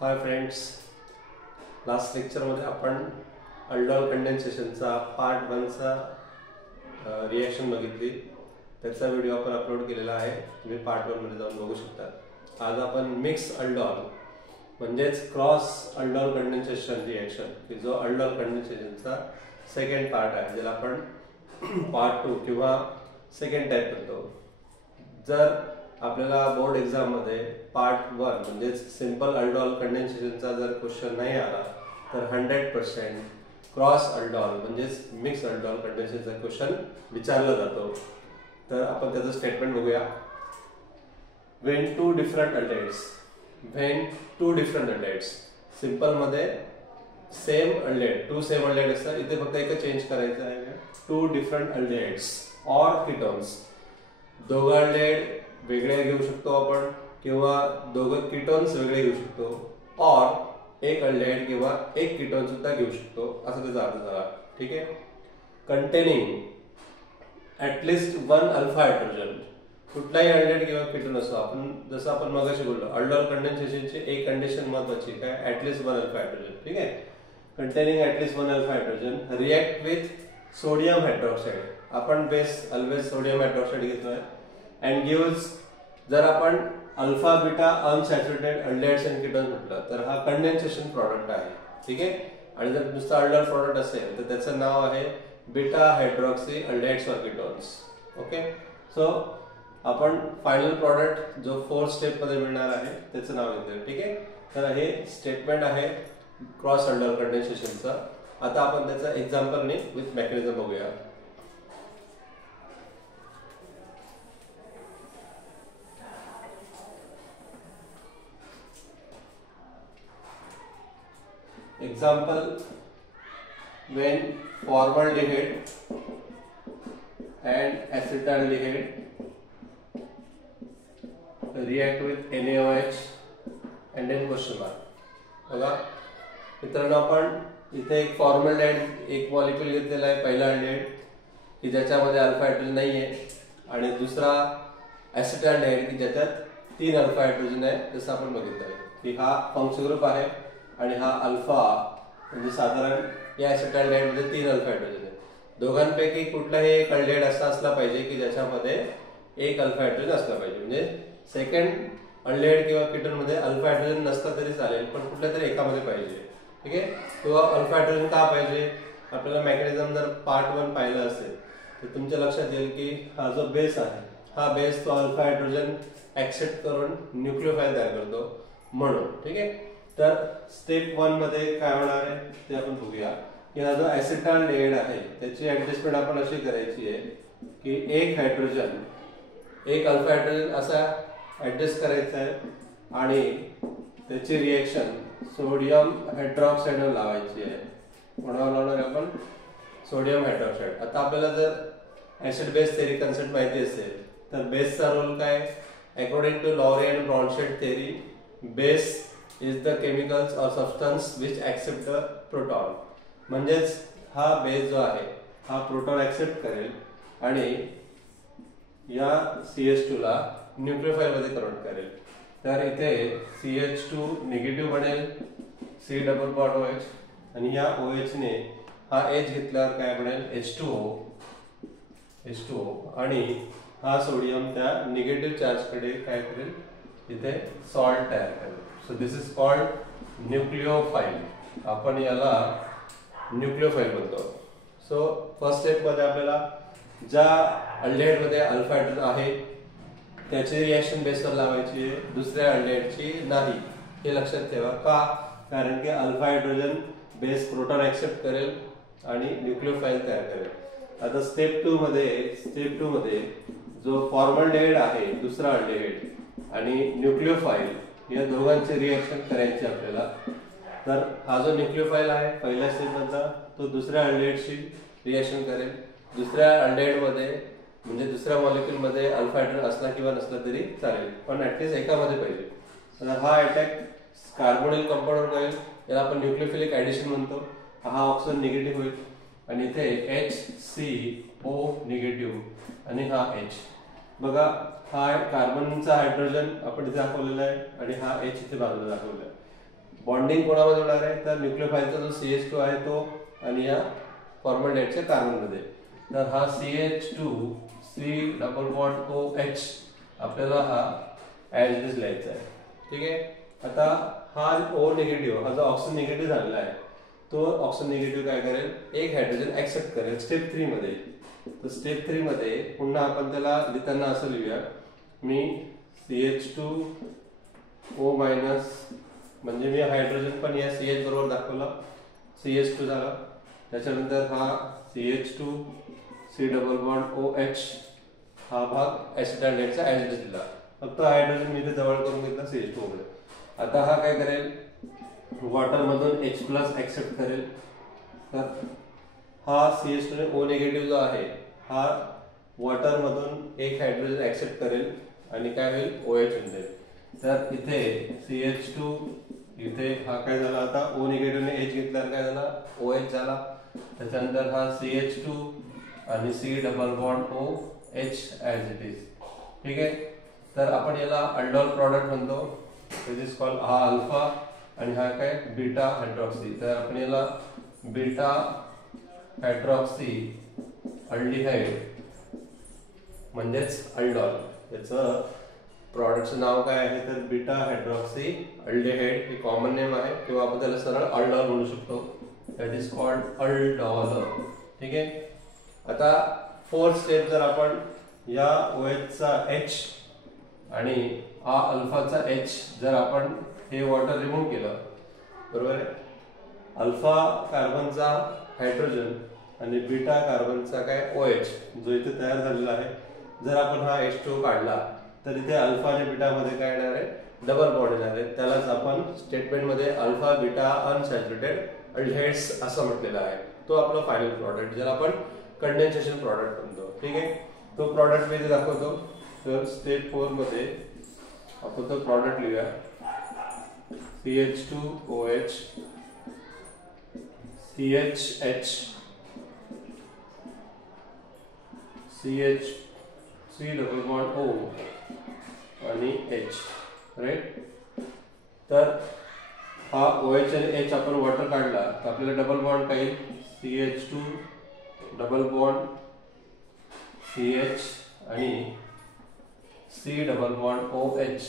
Hi friends, last लेक्चरमध्ये आपण aldol कंडेन्सेशनचा part 1 चा रिएक्शन बघितली. त्याचा व्हिडिओ आपण अपलोड केलेला आहे, तुम्ही पार्ट 1 मध्ये जाऊन बघू शकता. आज आपण मिक्स अल्डोल म्हणजेच क्रॉस अल्डोल कंडेन्सेशन रिएक्शन, की जो अल्डोल कंडेन्सेशनचा सेकंड पार्ट आहे, ज्याला आपण पार्ट 2 किंवा सेकंड टाइप म्हणतो. जर आपल्याला बोर्ड एक्झाम मध्ये पार्ट 1 म्हणजे सिंपल अल्डोल कंडेन्सेशनचा जर क्वेश्चन नाही आला तर 100% क्रॉस अल्डोल म्हणजेच मिक्स अल्डोल कंडेन्सेशनचा क्वेश्चन विचारला जातो. तर आपण त्याचं स्टेटमेंट बघूया. व्हेन टू डिफरंट अल्डेट्स सिंपल मध्ये सेम अल्डेट, टू सेम अल्डेट असतात. इथे फक्त एक चेंज करायचं आहे. टू डिफरंट अल्डेट्स ऑर कीटोन्स, दोघं अल्डेट वेगळे घेऊ शकतो आपण किंवा दोघं कीटोन्स वेगळे घेऊ शकतो, और एक अल्डेट किंवा एक कीटोन सुद्धा घेऊ शकतो, असं त्याचा अर्थ झाला. ठीक आहे. कंटेनिंग ऍटलिस्ट 1 अल्फा हायड्रोजन, कुठलाही अल्डेट किंवा कीटोन असो. आपण जसं आपण मगाशी बोललो, अल्डोल कंडेन्सेशनची एक कंडिशन महत्वाची काय, ऍटलिस्ट 1 अल्फा हायड्रोजन. ठीक आहे. Containing at least 1 alpha hydrogen react with sodium hydroxide. आपण बेस ऑलवेज सोडियम हायड्रॉक्साइड घेतोय. अँड गिव्स, जर आपण alpha beta unsaturated aldehydes and ketones म्हटलं तर हा कंडेन्सेशन प्रॉडक्ट आहे. ठीक आहे. आणि जर नुसतं अल्डोल प्रॉडक्ट असेल तर त्याचं नाव आहे बीटा हायड्रॉक्सी अल्डेट्स और कीटोन्स. ओके. सो आपण फायनल प्रॉडक्ट जो 4th स्टेप मध्ये मिळणार आहे त्याचं नाव घेतोय. ठीक आहे. तर हे स्टेटमेंट आहे क्रॉस अल्डोल कंडेन्सेशनचं. आता आपण त्याचा एक्झाम्पलने विथ मेकॅनिझम बघूया. Example, when formaldehyde and acetaldehyde react with NaOH and then question mark. बघा मित्रांनो, आपण इथे एक फॉर्मल्डिहाइड एक मॉलिक्यूल घेतलेला आहे, पहिला अल्डिहाइड की ज्याच्यामध्ये अल्फा हायड्रोजन नाहीये, आणि दुसरा ऍसिटाल्डिहाइड की ज्याच्यात 3 अल्फा हायड्रोजन आहे. जसं आपण बघितलं की हा फंक्शन ग्रुप आहे आणि हा अल्फा, म्हणजे साधारण या ऍसिटाल्डिहाइड मध्ये 3 अल्फा हायड्रोजन आहे. दोघांपैकी कुठलाही एक अल्डिहाइड असा असला पाहिजे की ज्याच्यामध्ये एक अल्फा हायड्रोजन असला पाहिजे. म्हणजे सेकंड अल्डिहाइड किंवा कीटोन मध्ये अल्फा हायड्रोजन नसला तरी चालेल, पण कुठल्या तरी एकामध्ये पाहिजे. ठीक आहे. किंवा अल्फा हायड्रोजन का पाहिजे, आपल्याला मेकॅनिझम जर पार्ट 1 पाहिलं असेल तर तुमच्या लक्षात येईल की हा जो बेस आहे, हा बेस तो अल्फा हायड्रोजन ऍक्सेप्ट करून न्यूक्लियोफाइल तयार करतो म्हणून. ठीक आहे. तर स्टेप 1 मध्ये काय होणार आहे ते आपण बघूया. की हा जो ऍसिटाल्डिहाइड आहे त्याची ऍडजस्टमेंट आपण अशी करायची आहे की एक हायड्रोजन, एक अल्फा हायड्रोजन असा ऍडजस्ट करायचा आहे आणि त्याची रिएक्शन सोडियम हायड्रॉक्साइड लावायची आहे. कोणावर लावणार आहे आपण, सोडियम हायड्रॉक्साइड. आता आपल्याला जर ऍसिड बेस थेअरी कन्सेप्ट माहिती असेल तर बेसचा रोल काय, according to Lowry and Bronsted theory, base is the chemicals or substance which accept the proton. म्हणजेच हा बेस जो आहे हा प्रोटॉन ऍक्सेप्ट करेल आणि या CH2 ला न्यूक्लियोफाइल मध्ये कन्वर्ट करेल. तर इथे CH2 निगेटिव्ह बनेल, C डबल बॉन्ड OH, आणि या OH ने हा H घेतल्यावर काय बनेल, H2O, आणि हा सोडियम त्या निगेटिव्ह चार्ज कडे काय करेल, इथे सॉल्ट तयार करेल. So this is called nucleophile. आपण याला न्यूक्लियोफाइल म्हणतो. सो फर्स्ट स्टेप मध्ये आपल्याला ज्या अल्डिहाइड मध्ये अल्फा हायड्रोजन आहे त्याची रिएक्शन बेसवर लावायची आहे, दुसऱ्या अल्डिहाइडची नाही. हे लक्षात ठेवा. का, कारण की alpha hydrogen base proton accept करेल आणि न्यूक्लियोफाइल तयार करेल. आता स्टेप 2 मध्ये जो फॉर्मल्डिहाइड आहे दुसरा अल्डिहाइड आणि न्यूक्लियोफाइल या दोघांची रिएक्शन करायची आपल्याला. तर हा जो न्यूक्लियोफाइल आहे पहिल्या स्टेप मधला तो दुसऱ्या अल्डिहाइडशी रिएक्शन करेल. दुसऱ्या अल्डिहाइड मध्ये म्हणजे दुसऱ्या मॉलिक्यूल मध्ये अल्फा हायड्रोजन असला किंवा नसला तरी चालेल, पण ऍटलीस्ट एकामध्ये पाहिजे. तर हा अटॅक कार्बोनिल कंपाऊंडवर होईल, याला आपण न्यूक्लियोफिलिक ऍडिशन म्हणतो. हा ऑक्सिजन निगेटिव्ह होईल आणि इथे HCO निगेटिव्ह आणि हा H. बघा हा कार्बनचा हायड्रोजन आपण इथे दाखवलेला आहे आणि हा H इथे बाजूला दाखवलेला आहे. बॉन्डिंग कोणामध्ये होणार आहे तर न्यूक्लियोफाईलचा जो CH2 आहे तो आणि या फॉर्मलडेहाइडच्या कार्बनमध्ये. तर हा CH2 C double bond OH आपल्याला हा ॲज इट इज लिहायचा आहे. ठीक आहे. आता हा O निगेटिव्ह, हा जो ऑक्सिजन निगेटिव्ह झालेला आहे तो ऑक्सिजन निगेटिव्ह काय करेल, एक हायड्रोजन ऍक्सेप्ट करेल स्टेप 3 मध्ये. तर स्टेप 3 मध्ये पुन्हा आपण त्याला लिहिताना असं लिहूया, मी CH2O मायनस, म्हणजे मी हायड्रोजन पण या CH बरोबर दाखवला, CH2 झाला. त्याच्यानंतर हा CH2 C double bond OH हा भाग ऍसिटाल्डेहाइडचा ॲज इट इज दिला, फक्त हायड्रोजन मी इथे जवळ करून घेतला CH2 मध्ये. आता हा काय करेल, वॉटर मधून H प्लस ऍक्सेप्ट करेल. तर हा CH2 O निगेटिव्ह जो आहे हा वॉटर मधून एक हायड्रोजन ऍक्सेप्ट करेल आणि काय होईल, OH होऊन जाईल. तर इथे CH2 इथे हा काय झाला, आता O निगेटिव्हने H घेतल्यावर काय झाला, OH झाला. त्याच्यानंतर हा CH2 आणि C double bond OH as it is. ठीक आहे. तर आपण याला अल्डोल प्रॉडक्ट म्हणतो. दिस इज कॉल्ड, हा अल्फा आणि हा काय बीटा हायड्रॉक्सी. तर आपण याला बीटा हायड्रॉक्सी अल्डिहाइड म्हणजेच अल्डॉल, याचं प्रॉडक्टचं नाव काय आहे तर बीटा हायड्रॉक्सी अल्डिहाइड. हे कॉमन नेम आहे किंवा आपण त्याला सरळ अल्डॉल म्हणू शकतो. That is called aldol. ठीक आहे. आता फोर्थ स्टेप, जर आपण या OHचा H आणि हा अल्फाचा H जर आपण हे वॉटर रिमूव्ह केलं, बरोबर आहे, अल्फा कार्बनचा हायड्रोजन आणि बीटा कार्बनचा काय OH जो इथे तयार झालेला आहे, जर आपण हा H2 काढला तर इथे अल्फा आणि बीटा मध्ये काय येणार आहे, डबल बॉन्ड येणार आहे. त्यालाच आपण स्टेटमेंट मध्ये अल्फा बीटा अनसॅच्युरेटेड अल्डिहाइड्स असं म्हटलेलं आहे. तो आपला फायनल प्रॉडक्ट ज्याला आपण कंडेन्सेशन प्रॉडक्ट म्हणतो. ठीक आहे. तो प्रॉडक्ट मी इथे दाखवतो. तर स्टेप 4 मध्ये आपण तो प्रॉडक्ट लिहूया, CH2OH CHH C double bond O आणि H, राईट. तर हा OH आणि H आपण वॉटर काढला तर आपल्याला डबल बॉन्ड काय, CH2 डबल बॉन्ड CH आणि C double bond OH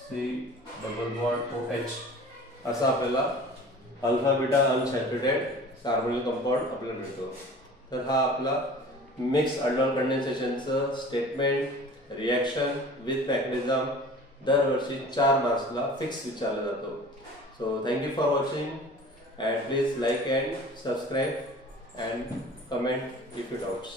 C double bond OH असा आपल्याला alpha beta unsaturated carbonyl compound आपल्याला मिळतो. तर हा आपला मिक्स अल्डॉल कंडेन्सेशनचं स्टेटमेंट, रिॲक्शन विथ मेकॅनिझम दरवर्षी 4 मार्क्सला फिक्स विचारला जातो. So thank you for watching and please like and subscribe and comment if you doubts.